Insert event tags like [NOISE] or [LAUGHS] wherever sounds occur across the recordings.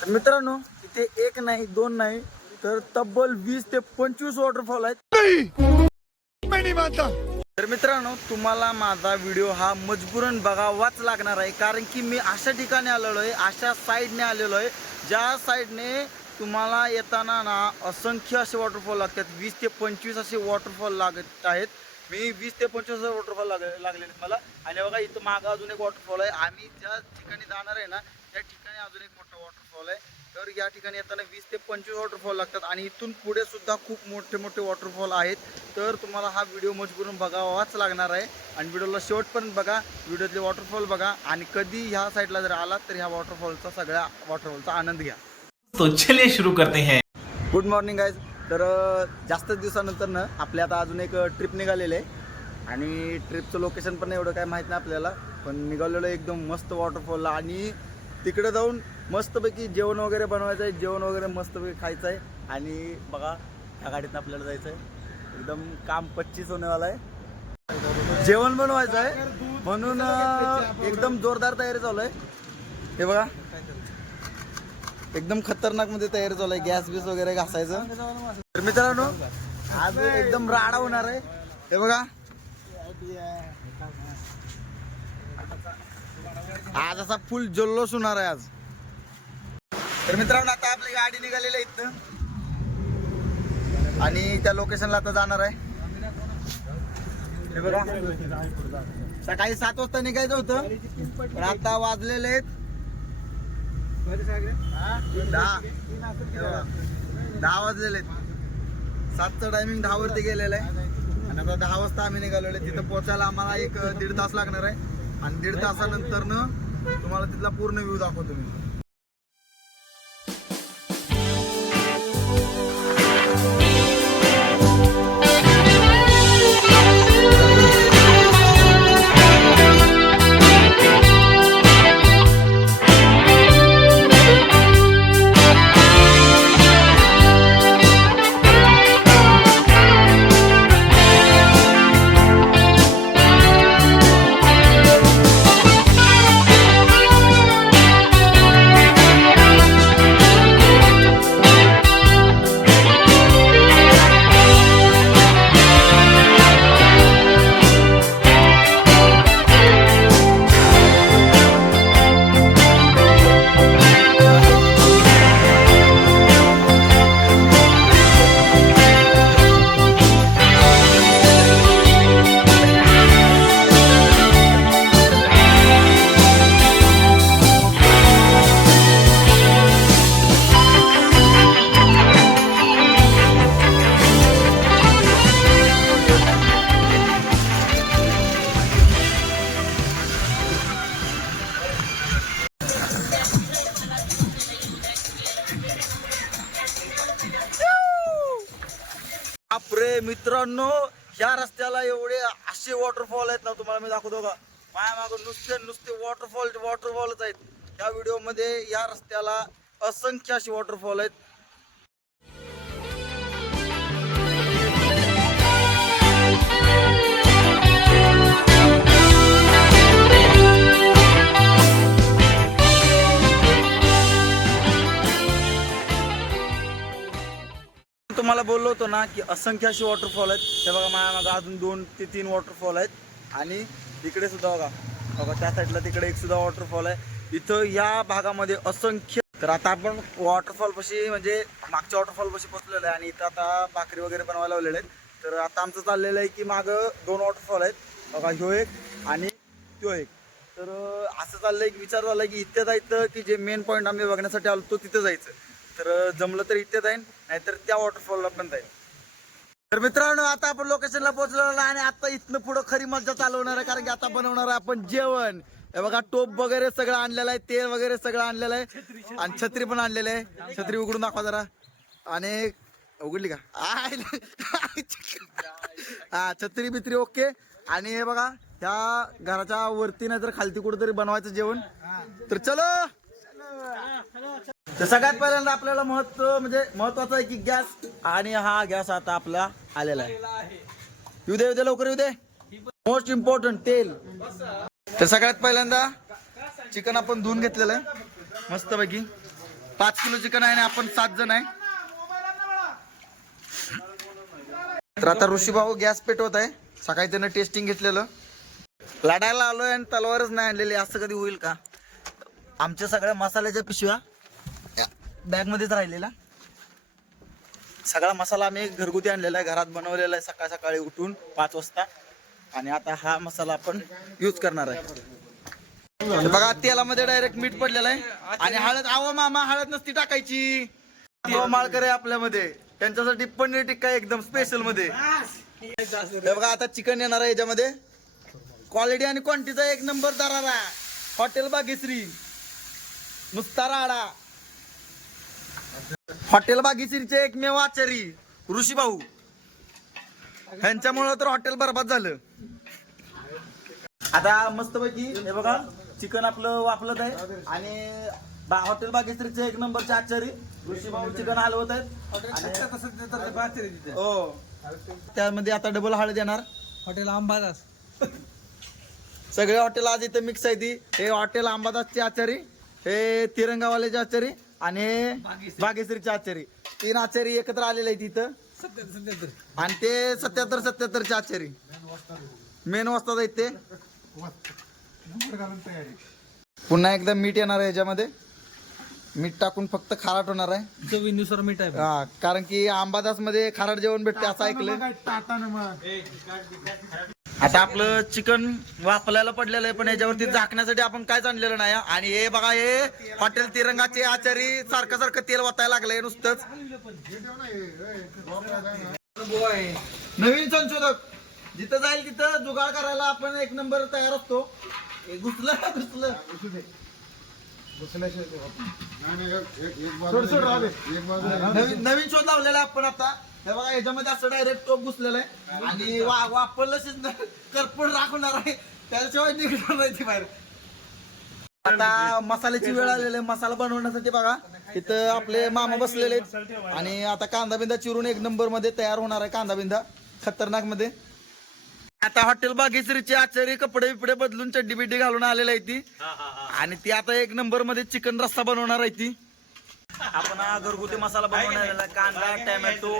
तर मित्रांनो इथे एक नाही दोन नाही तर तब्बल वीस ते पंचवीस वॉटरफॉल आहेत. तर मित्रांनो तुम्हाला माझा व्हिडिओ हा मजबूरन बघावाच लागणार आहे. कारण की मी अशा ठिकाणी आलेलो आहे अशा साईडने आलेलो आहे ज्या साईडने तुम्हाला येताना ना असंख्य असे वॉटरफॉल लागतात. वीस ते पंचवीस असे वॉटरफॉल लागत आहेत. मी वीस ते पंचवीस वॉटरफॉल लाग लागलेले मला. आणि बघा इथं मागं अजून एक वॉटरफॉल आहे. आम्ही ज्या ठिकाणी जाणार आहे ना त्या ठिकाणी अजून एक मोठा वॉटरफॉल आहे. तर या ठिकाणी येताना वीस ते पंचवीस वॉटरफॉल लागतात आणि इथून पुढे सुद्धा खूप मोठे मोठे वॉटरफॉल आहेत. तर तुम्हाला हा व्हिडिओ मजबूरून बघावाच लागणार आहे. आणि व्हिडिओला शेवटपर्यंत बघा व्हिडिओतले वॉटरफॉल बघा. आणि कधी ह्या साईडला जर आलात तर ह्या वॉटरफॉलचा सगळ्या वॉटरफॉलचा आनंद घ्या. तो चलिए शुरू करते हैं. गुड मॉर्निंग गाईज तर जास्त दिवसानंतर ना आपल्या आता अजून एक ट्रिप निघालेली आहे. आणि ट्रिपचं लोकेशन पण एवढं काय माहीत नाही आपल्याला. पण निघालेलं एकदम मस्त वॉटरफॉलला आणि तिकडे जाऊन मस्तपैकी जेवण वगैरे बनवायचं आहे जेवण वगैरे मस्तपैकी खायचं आहे आणि बघा ह्या गाडीतनं आपल्याला जायचं आहे एकदम काम पच्चीस होणेवाला आहे. जेवण बनवायचं आहे म्हणून एकदम जोरदार तयारी चालू आहे. हे बघा. एकदम खतरनाकमध्ये तयारी चालू आहे. गॅस बीस वगैरे घासायचं. तर मित्रांनो आज एकदम राडा होणार आहे. हे बघा. आज असा फुल जल्लोष होणार आहे आज. तर मित्रांनो आता आपली गाडी निघालेली आहे इथं आणि त्या लोकेशनला आता जाणार आहे. सकाळी सात वाजता निघायचं होतं पण आता वाजलेले आहेत. दहा. दहा वाजलेले आहेत. सातचं टायमिंग दहा वरती गेलेलं आहे. आणि आता दहा वाजता आम्ही निघालेलो आहे. तिथं पोहोचायला आम्हाला एक दीड तास लागणार आहे. आणि दीड तासानंतर ना तुम्हाला तिथला पूर्ण व्ह्यू दाखवतो मी. वॉटरफॉल आहेत ना तुम्हाला मी दाखवतो का मायामागं नुसते नुसते वॉटरफॉल वॉटरफॉलच आहेत. या व्हिडिओमध्ये या रस्त्याला असंख्य असे वॉटरफॉल आहेत. तुम्हाला बोललो होतो ना की असंख्य असे वॉटरफॉल आहेत. ते बघा माझ्या मागं अजून दोन ते तीन वॉटरफॉल आहेत. आणि इकडे सुद्धा बघा. बघा त्या साईडला तिकडे एक सुद्धा वॉटरफॉल आहे. इथं या भागामध्ये असंख्य तर आता आपण वॉटरफॉलपाशी म्हणजे मागच्या वॉटरफॉल पाशी आहे आणि इथं आता भाकरी वगैरे बनवायला लावलेले आहेत. तर आता आमचं चाललेलं आहे की मागं दोन वॉटरफॉल आहेत. बघा ह्यो एक आणि तो एक. तर असं चाललं एक विचार झाला की इथे जायचं की जे मेन पॉईंट आम्ही बघण्यासाठी आलो तो तिथं जायचं. तर जमलं तर इथे जाईन नाहीतर त्या वॉटरफॉलला पण जाईन. तर मित्रांनो आता आपण लोकेशनला पोहोचलेलो आणि आता इथनं पुढं खरी मजा चालवणार आहे कारण की आता बनवणार आहे आपण जेवण. हे बघा टोप वगैरे सगळं आणलेलं आहे तेल वगैरे सगळं आणलेलं आहे. आणि छत्री पण आणलेलं आहे. छत्री उघडून दाखवा जरा. आणि उघडली का? आय, हा छत्री बित्री ओके. आणि हे बघा त्या घराच्या वरती नाही तर खालती कुठेतरी बनवायचं जेवण तर चलो! तर सगळ्यात पहिल्यांदा आपल्याला महत्त्व म्हणजे महत्वाचं आहे की गॅस आणि हा गॅस आता आपला आलेला आहे. येऊ दे येऊ दे लवकर येऊ दे. मोस्ट इम्पॉर्टंट तेल. तर सगळ्यात पहिल्यांदा चिकन आपण धुवून घेतलेलं आहे. मस्तपैकी. पाच किलो चिकन आहे आणि आपण सात जण आहे. तर आता ऋषीभाऊ गॅस पेटवत आहे. सकाळी त्यानं टेस्टिंग घेतलेलं. लढायला आलोय आणि तलवारच नाही आणलेली. असं कधी होईल का? आमच्या सगळ्या मसाल्याच्या पिशव्या बॅग मध्येच राहिलेला सगळा मसाला आम्ही घरगुती आणलेला आहे घरात बनवलेला आहे सकाळ सकाळी उठून पाच वाजता. आणि आता हा मसाला आपण यूज करणार आहे. बघा तेलामध्ये डायरेक्ट मीठ पडलेलं आहे. आणि हळद आव मामा हळद नसती टाकायची. माळकर आहे आपल्यामध्ये. त्यांच्यासाठी पनीर टिक्का एकदम स्पेशलमध्ये. बघा आता चिकन येणार आहे याच्यामध्ये. क्वालिटी आणि क्वांटिटीचा एक नंबर दरारा हॉटेल बागेश्री. नुसता राडा. हॉटेल बागेश्रीचे एकमेव आचारी ऋषी भाऊ ह्यांच्यामुळं तर हॉटेल बरबाद झालं. आता मस्तपैकी हे बघा चिकन आपलं वापलत आहे. आणि बा हॉटेल बागेश्रीचे एक नंबरचे आचारी ऋषी भाऊ चिकन हलवत आहेत. हो. त्यामध्ये आता डबल हळद येणार. हॉटेल अंबादास. सगळे हॉटेल आज इथे मिक्स आहे ती. हे हॉटेल अंबादासचे आचारी हे तिरंगावाल्याचे आचारी आणि बागेश्रीचे आचारी. तीन आचारी एकत्र आलेले आहेत इथं. सत्याहत्तर सत्याहत्तर. आणि ते सत्याहत्तर सत्याहत्तरचे आचारी. मेन वाजतात आहेत ते. पुन्हा एकदा मीठ येणार आहे याच्यामध्ये. मीठ टाकून फक्त खाराट होणार आहे. चवीनुसार मीठ आहे. हा, कारण की अंबादासमध्ये खाराट जेवण भेटते असं ऐकलं आता आपलं चिकन वापरायला पडलेलं आहे पण याच्यावरती झाकण्यासाठी आपण कायच आणलेलं नाही आणि हे बघा हे हॉटेल तिरंगाचे आचारी सारखं सारखं तेल वाचायला लागलंय नुसतंच. नवीन संशोधक. जिथं जाईल तिथं जुगाड करायला आपण एक नंबर तयार असतो. घुसलं घुसलं. नवीन नवीन शोध लावलेला आपण आता. हे बघा याच्यामध्ये असं डायरेक्ट टोप घुसलेला आहे. आणि वा- वापरलं करपण राखणार आहे. त्याशिवाय निघणार नाही ती बाहेर. आता मसाल्याची वेळ आलेली आहे. मसाला बनवण्यासाठी बघा इथं आपले मामा बसलेले आहेत. आणि आता कांदा बिंदा चिरून एक नंबरमध्ये तयार होणार आहे कांदा बिंदा खतरनाकमध्ये आता हॉटेल बागेश्रीचे आचार्य कपडे बिपडे बदलून चड्डी बिड्डी घालून आलेली आहे ती. आणि ती आता एक नंबरमध्ये चिकन रस्सा बनवणार आहे ती. आपण घरगुती मसाला बनवण्याला कांदा टॅमॅटो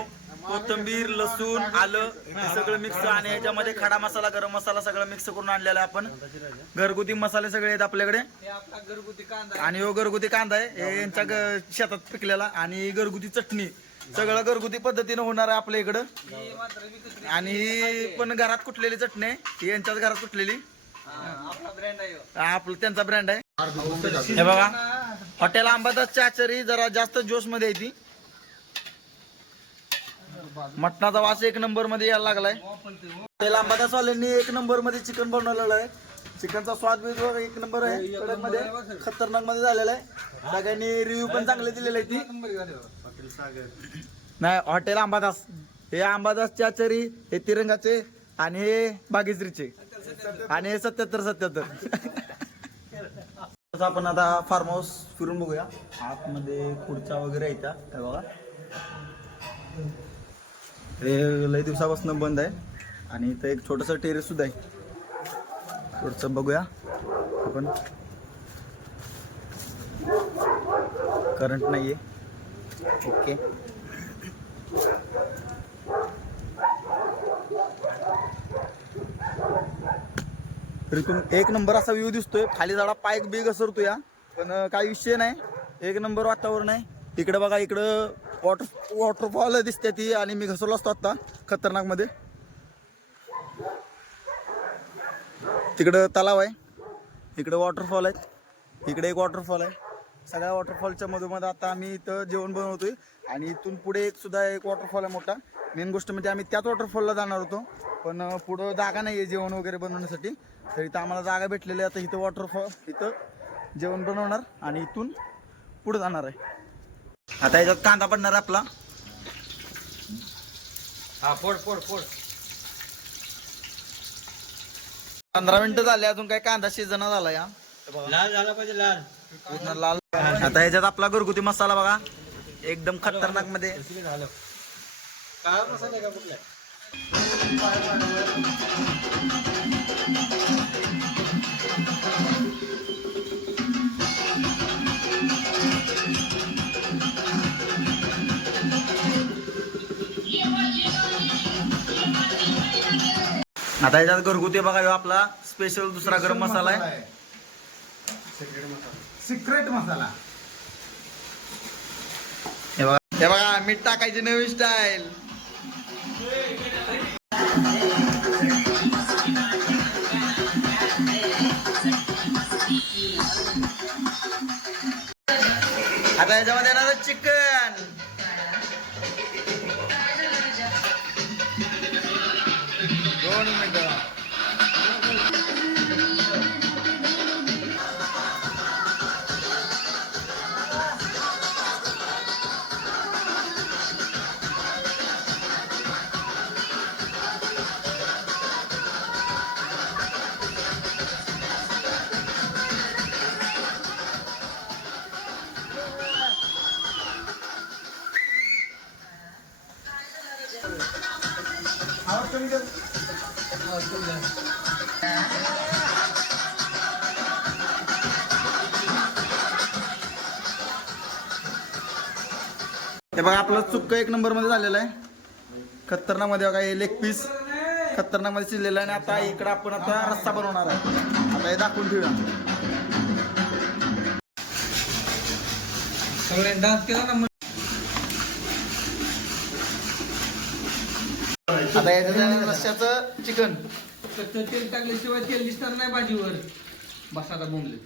कोथिंबीर लसूण आलं हे सगळं मिक्स आणि याच्यामध्ये खडा मसाला गरम मसाला सगळं मिक्स करून आणलेला आहे आपण. घरगुती मसाले सगळे आहेत आपल्याकडे. घरगुती कांदा आणि हो घरगुती कांदा आहे. यांच्या शेतात पिकलेला. आणि घरगुती चटणी. सगळं घरगुती पद्धतीनं होणार आहे आपल्या इकडं. आणि पण घरात कुठलेली चटणी आहे? यांच्याच घरात कुठलेली? आपला आपलं त्यांचा ब्रँड आहे. हे बघा हॉटेल अंबादास चाचरी जरा जास्त जोशमध्ये येते मटणाचा वास एक नंबरमध्ये यायला लागलाय. हॉटेल अंबादास वाल्यांनी एक नंबरमध्ये चिकन बनवलेलं आहे. चिकनचा स्वाद बी एक नंबर आहे. कडकमध्ये खतरनाकमध्ये झालेला आहे. सगळ्यांनी रिव्ह्यू पण चांगले दिलेले आहे ती. नाही हॉटेल अंबादास हे अंबादासचे आचारी हे तिरंगाचे आणि हे बागेश्रीचे. आणि हे सत्याहत्तर सत्याहत्तर. [LAUGHS] आपण आता फार्म हाऊस फिरून बघूया. आतमध्ये खुर्च्या वगैरे येतात हे बघा. हे लय दिवसापासून बंद आहे. आणि इथं एक छोटंसं टेरेस सुद्धा आहे. थोडंसं बघूया आपण. करंट नाहीये. ओके इथून एक नंबर असा व्ह्यू दिसतोय. खाली झाडा पाय बी घसरतो या पण काही विषय नाही. एक नंबर वातावरण आहे. इकडे बघा इकडं वॉटर वॉटरफॉल दिसते ती आणि मी घसरलो असतो आत्ता खतरनाकमध्ये. तिकडं तलाव आहे. इकडं वॉटरफॉल आहेत. इकडे एक वॉटरफॉल आहे. सगळ्या वॉटरफॉलच्या मधोमध आता आम्ही इथं जेवण बनवतोय. आणि इथून पुढे एक सुद्धा एक वॉटरफॉल आहे मोठा. मेन गोष्ट म्हणजे आम्ही त्याच वॉटरफॉलला जाणार होतो. पण पुढं जागा नाही आहे जेवण वगैरे बनवण्यासाठी. तर इथं आम्हाला जागा भेटलेली आहे. आता इथं वॉटरफॉल इथं जेवण बनवणार आणि इथून पुढे जाणार आहे. आता याच्यात कांदा पडणार आहे आपला. हा फोड फोड फोड. पंधरा मिनिटं झाले अजून काय कांदा शिजना झाला या. लाल झाला पाहिजे लाल. पूर्ण लाल. आता ह्याच्यात आपला घरगुती मसाला बघा. एकदम खतरनाकमध्ये. मसाला आहे का कुठला? आता याच्यात घरगुती बघा ह्यो आपला स्पेशल दुसरा गरम मसाला आहे. सिक्रेट मसाला. हे बघा. हे बघा मीठ टाकायची नवीन स्टाईल आता याच्यामध्ये येणार चिकन हे बघा आपलं चुक्क एक नंबरमध्ये झालेलं आहे. खतरनाकमध्ये बघा हे लेग पीस खतरनाकमध्ये शिजलेलं आहे आणि आता इकडे आपण आता रस्सा बनवणार आहे. आता हे दाखवून ठेवूया. सगळे डान्स केला ना आता याच्यात रस्स्याचं चिकन. तेल टाकल्याशिवाय तेल दिसणार नाही भाजीवर. बस आता बोंबले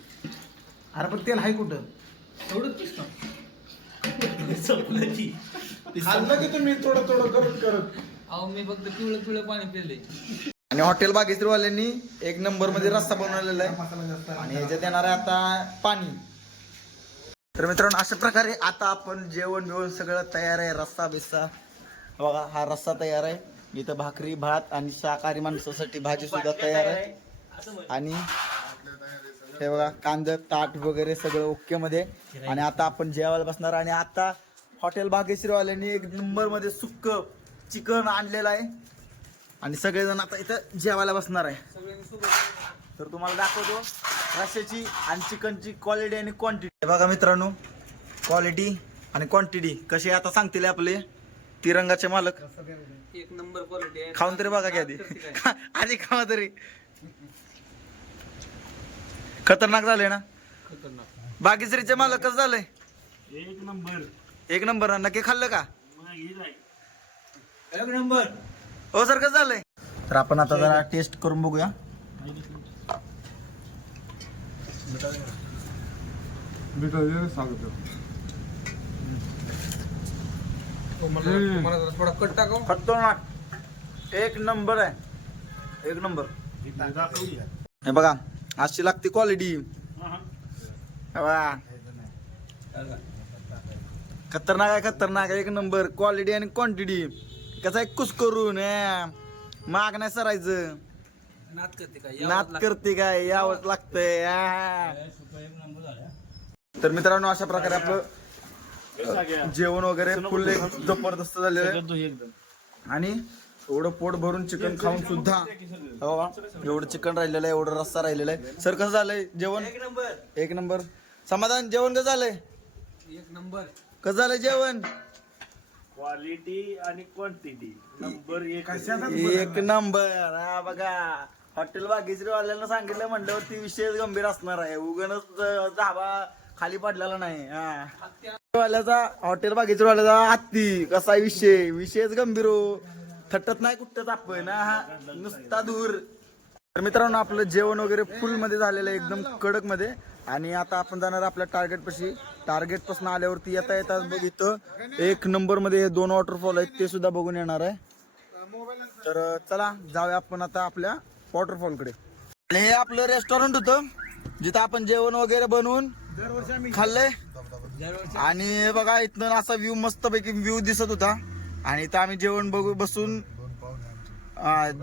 अरे पण तेल आहे कुठं? एवढंच दिसतं खाल्लं की तुम्ही थोडं थोडं करत करत? अहो मी फक्त पिवळं पिवळं पाणी पिले आणि हॉटेल बागेश्रीवाल्यांनी एक नंबरमध्ये रस्सा बनवलेला आहे. आणि ह्याच्यात येणार आहे आता पाणी. तर मित्रांनो अशा प्रकारे आता आपण जेवण बिवण सगळं तयार आहे रस्सा बिस्सा बघा हा रस्सा तयार आहे. इथं भाकरी भात आणि शाकाहारी माणसासाठी भाजी सुद्धा तयार आहे. आणि हे बघा कांद ताट वगैरे सगळं ओके मध्ये. आणि आता आपण जेवायला बसणार आणि आता हॉटेल भाग्यश्रीवाल्यांनी एक नंबरमध्ये सुक्क चिकन आणलेलं आहे. आणि सगळेजण आता इथं जेवायला बसणार आहे. तर तुम्हाला दाखवतो रश्याची आणि चिकनची क्वालिटी आणि क्वांटिटी बघा मित्रांनो क्वालिटी आणि क्वांटिटी कशी आता सांगतील आपले तिरंगाचे मालक. एक नंबर क्वालिटी खाऊन तरी बघा की आधी. [LAUGHS] आधी खावा तरी. खतरनाक झाले ना? खतरनाक. बागेश्रीचे मालक कसं झालंय? एक नंबर. एक नंबर नक्की खाल्लं का? एक नंबर. हो सर कसं झालंय? तर आपण आता जरा टेस्ट करून बघूया. सांगतो मला मला जरा थोडा कट खतरनाक. एक नंबर आहे. एक नंबर. हे बघा. अशी लागते क्वालिटी खतरनाक आहे खतरनाक आहे. एक नंबर क्वालिटी आणि क्वांटिटी कसं आहे? कुस करून माग नाही सरायचं. नात करते काय नात करते काय यावंच लागतंय. तर मित्रांनो अशा प्रकारे आपलं जेवण वगैरे फुल एक जबरदस्त झालेलं आहे. आणि एवढं पोट भरून चिकन खाऊन सुद्धा हो का? एवढं चिकन राहिलेलं आहे एवढं रस्सा राहिलेला आहे. सर कसं झालंय जेवण? एक नंबर. एक नंबर. समाधान जेवण कसं झालंय? एक नंबर. कसं झालंय जेवण? क्वालिटी आणि क्वांटिटी नंबर एक. एक नंबर. हा बघा. हॉटेल बागेश्री वाल्यानं सांगितलं म्हणल्यावरती विषय गंभीर असणार आहे. उगणच धाबा खाली पडलेला नाही. हा. वाल्याचा हॉटेल बागेश्री वाल्याचा हत्ती कसा विषय? विषयच गंभीर हो. थटत नाही कुठंच ना हा. नुसता धूर. तर मित्रांनो आपलं जेवण वगैरे फुलमध्ये झालेलं आहे एकदम कडकमध्ये. आणि आता आपण जाणार आपल्या टार्गेट पाशी. टार्गेटपासून आल्यावरती येता येता बघ इथं एक नंबरमध्ये दोन वॉटरफॉल आहेत ते सुद्धा बघून येणार आहे. तर चला जाऊया आपण आता आपल्या वॉटरफॉलकडे. आणि हे आपलं रेस्टॉरंट होतं जिथं आपण जेवण वगैरे बनवून खाल्लंय. आणि बघा इथनं असा व्ह्यू मस्त पैकी व्ह्यू दिसत होता. आणि इथं आम्ही जेवण बघू बसून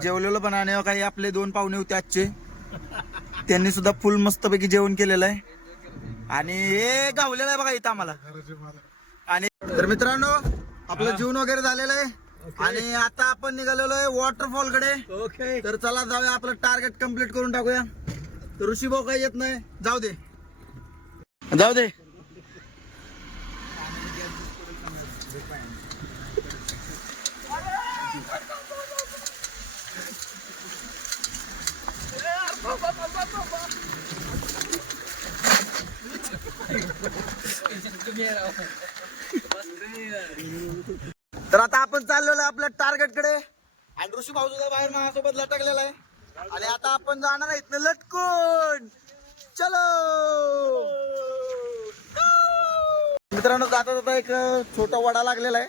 जेवलेलो पण आणि काही आपले दोन पाहुणे होते आजचे. त्यांनी सुद्धा फुल मस्त पैकी जेवण केलेलं आहे. आणि हे गावलेलं आहे बघा इथं आम्हाला. आणि तर मित्रांनो आपलं जेवण वगैरे झालेलं आहे. आणि आता आपण निघालेलो आहे वॉटरफॉलकडे ओके तर चला जाऊया आपलं टार्गेट कंप्लीट करून टाकूया. तर ऋषी भाऊ काही येत नाही. जाऊ दे. जाऊ दे. तर आता आपण चाललेलो आपल्या टार्गेटकडे. आणि ऋषी भाऊ सुद्धा बाहेर माझ्यासोबत लटकलेला आहे. आणि आता आपण जाणार आहे इथनं लटकून. चलो! मित्रांनो जाता जाता एक छोटा वडा लागलेला आहे.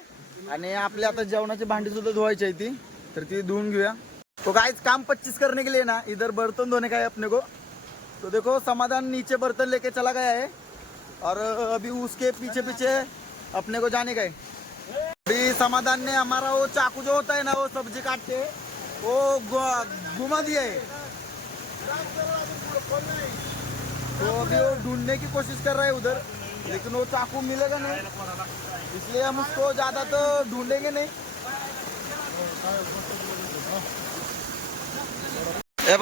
आणि आपली आता जेवणाची भांडी सुद्धा धुवायची आहे ती. तर ती धुवून घेऊया. तो गाइस काम पच्चीस करने के लिए ना इधर बर्तन धोने का है अपने को. तो देखो समाधान नीचे बर्तन लेके चला गया है. और अभी उसके पीछे पीछे अपने को जाने का है. अभी समाधान ने हमारा वो चाकू जो होता है ना वो सब्जी काटते वो घुमा दिया है. तो अभी वो ढूंढने की कोशिश कर रहा है उधर. लेकिन वो चाकू मिलेगा नहीं। इसलिए हम उसको ज्यादा तो ढूंढेंगे नहीं। हे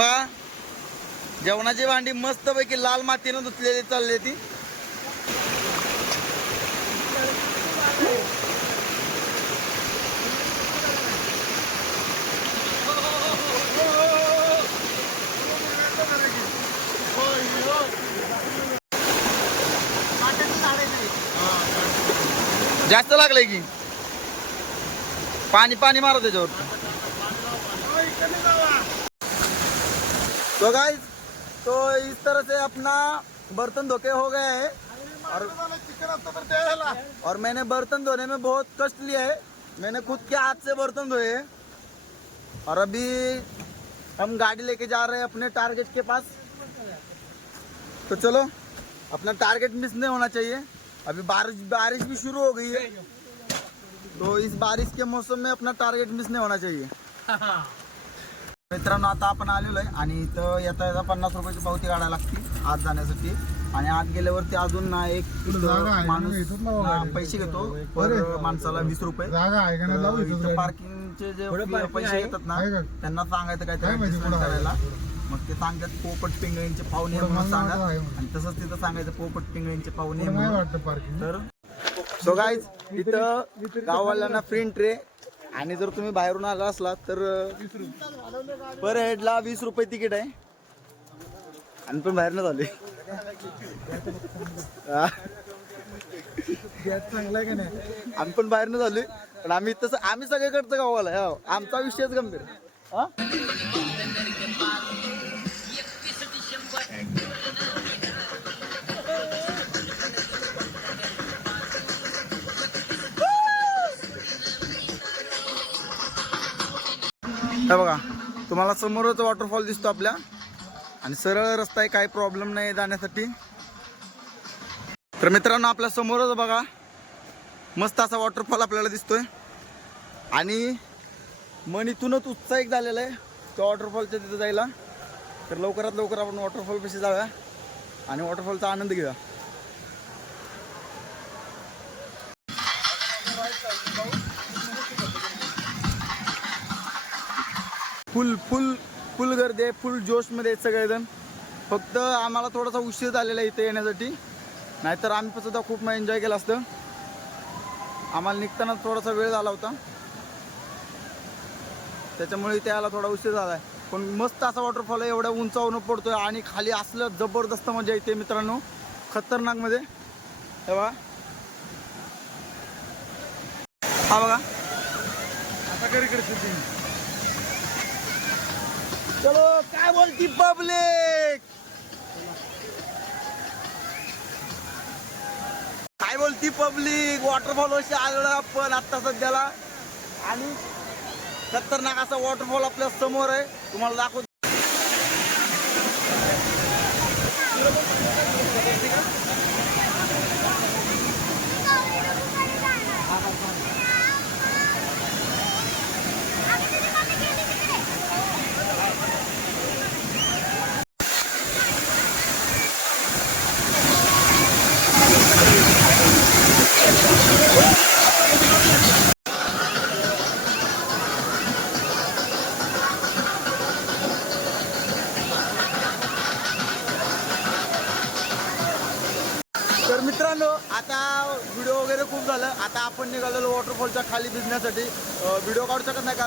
जेवणाची भांडी मस्त पैकी लाल मातीनं धुतलेली चालली ती. जास्त लागलंय की. पाणी पाणी मारा त्याच्यावर. तो गाइस तो इस तरह से अपना बर्तन धोके हो गए हैं। और और मैंने बर्तन धोने में बहुत कष्ट लिया है। मैंने खुद के हाथ से बर्तन धोए और अभी हम गाड़ी लेके जा रहे हैं अपने टारगेट के पास। तो चलो, अपना टारगेट मिस नहीं होना चाहिए। अभी बारिश बारिश भी शुरू हो गई है तो इस बारिश के मौसम में अपना टारगेट मिस नहीं होना चाहिए मित्रांनो आता आपण आलेलो आहे आणि इथं येता येता पन्नास रुपयाची पावती काढायला लागते आत जाण्यासाठी आणि आत गेल्यावरती अजून ना एक माणूस हा. पैसे घेतो पर माणसाला वीस रुपये. पार्किंगचे जे पैसे येतात ना? त्यांना सांगायचं काय आहे? करायला मग ते सांगतात पोपट पिंगळींचे पाहुणे म्हणून सांगा. आणि तसंच तिथं सांगायचं पोपट पिंगळींचे पाहुणे म्हणून. तर सो गाईज इथं गाववाल्यांना फ्री एंट्री आहे आणि जर तुम्ही बाहेरून आला असला तर पर हेडला वीस रुपये तिकीट आहे. आणि पण बाहेरनं झाले. चांगला आहे का नाही? आम्ही पण बाहेरनं झालोय. पण आम्ही तसं आम्ही सगळीकडचं गावाला हो. आमचा विषयच गंभीर. हा? हे बघा तुम्हाला समोरच वॉटरफॉल दिसतो आपल्या. आणि सरळ रस्ता आहे काही प्रॉब्लेम नाही जाण्यासाठी. तर मित्रांनो आपल्या समोरच बघा मस्त असा वॉटरफॉल आपल्याला दिसतोय. आणि मन इथूनच उत्साहित झालेला आहे त्या वॉटरफॉलच्या तिथं जायला. तर लवकरात लवकर आपण वॉटरफॉल जाऊया आणि वॉटरफॉलचा आनंद घेऊया. फुल फुल फुल गर्दी आहे फुल जोशमध्ये आहेत सगळेजण. फक्त आम्हाला थोडासा उशीर झालेला आहे इथे येण्यासाठी. नाहीतर आम्ही पण सुद्धा खूप एन्जॉय केलं असतं. आम्हाला निघताना थोडासा वेळ झाला होता. त्याच्यामुळे इथे यायला थोडा उशीर झाला आहे. पण मस्त असा वॉटरफॉल आहे एवढ्या उंचावून पडतोय आणि खाली असलं जबरदस्त मजा येते मित्रांनो. खतरनाकमध्ये. हे बघा. हा बघा. आता कर इकडे शूटिंग चलो काय बोलती पब्लिक काय बोलती पब्लिक वॉटरफॉल वर्षी आलेलो पण आता सध्याला. आणि खतरनाक असा वॉटरफॉल आपल्यासमोर आहे. तुम्हाला दाखवतो.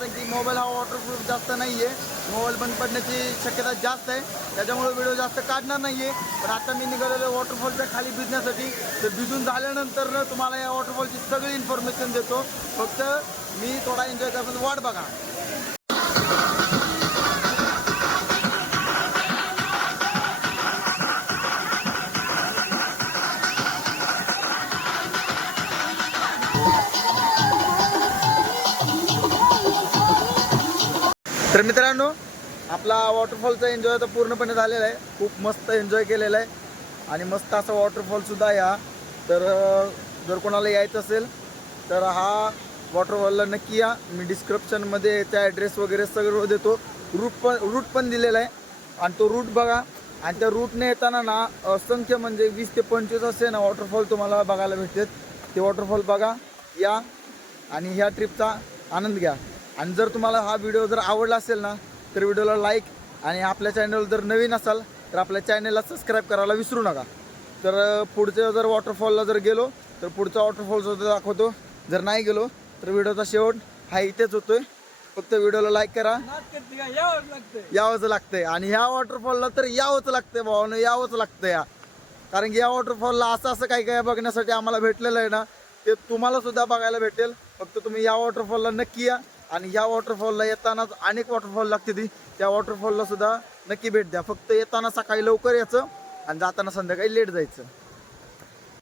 कारण की मोबाईल हा वॉटरप्रूफ जास्त नाही आहे मोबाईल बंद पडण्याची शक्यता जास्त आहे. त्याच्यामुळे व्हिडिओ जास्त काढणार नाही आहे पण आता मी निघालेलो वॉटरफॉलच्या खाली भिजण्यासाठी. तर भिजून झाल्यानंतर तुम्हाला या वॉटरफॉलची सगळी इन्फॉर्मेशन देतो. फक्त मी थोडा एन्जॉय करतो वाट बघा. तर मित्रांनो आपला वॉटरफॉलचा एन्जॉय तर पूर्णपणे झालेला आहे. खूप मस्त एन्जॉय केलेला आहे. आणि मस्त असा वॉटरफॉलसुद्धा या तर जर कोणाला यायचं असेल तर हा वॉटरफॉलला नक्की या. मी डिस्क्रिप्शनमध्ये त्या ॲड्रेस वगैरे सगळं देतो. रूट पण रूट पण दिलेला आहे. आणि तो रूट बघा. आणि त्या रूटने येताना ना असंख्य म्हणजे वीस ते पंचवीस असे ना वॉटरफॉल तुम्हाला बघायला भेटतात. ते वॉटरफॉल बघा या. आणि ह्या ट्रिपचा आनंद घ्या. आणि जर तुम्हाला हा व्हिडिओ जर आवडला असेल ना तर व्हिडिओला लाईक आणि आपल्या चॅनल जर नवीन असाल तर आपल्या चॅनलला सबस्क्राईब करायला विसरू नका. तर पुढच्या जर वॉटरफॉलला जर गेलो तर पुढचा वॉटरफॉल सुद्धा दाखवतो. जर नाही गेलो तर व्हिडिओचा शेवट हा इथेच होतोय. फक्त व्हिडिओला लाईक करा. यावंच लागतंय. आणि ह्या वॉटरफॉलला तर यावंच लागतंय भावानं यावंच लागतंय या कारण की या वॉटरफॉलला असं असं काही काही बघण्यासाठी आम्हाला भेटलेलं आहे ना ते तुम्हाला सुद्धा बघायला भेटेल. फक्त तुम्ही या वॉटरफॉलला नक्की या. आणि या वॉटरफॉलला येतानाच अनेक वॉटरफॉल लागते ती त्या वॉटरफॉलला सुद्धा नक्की भेट द्या. फक्त येताना सकाळी लवकर यायचं आणि जाताना संध्याकाळी लेट जायचं.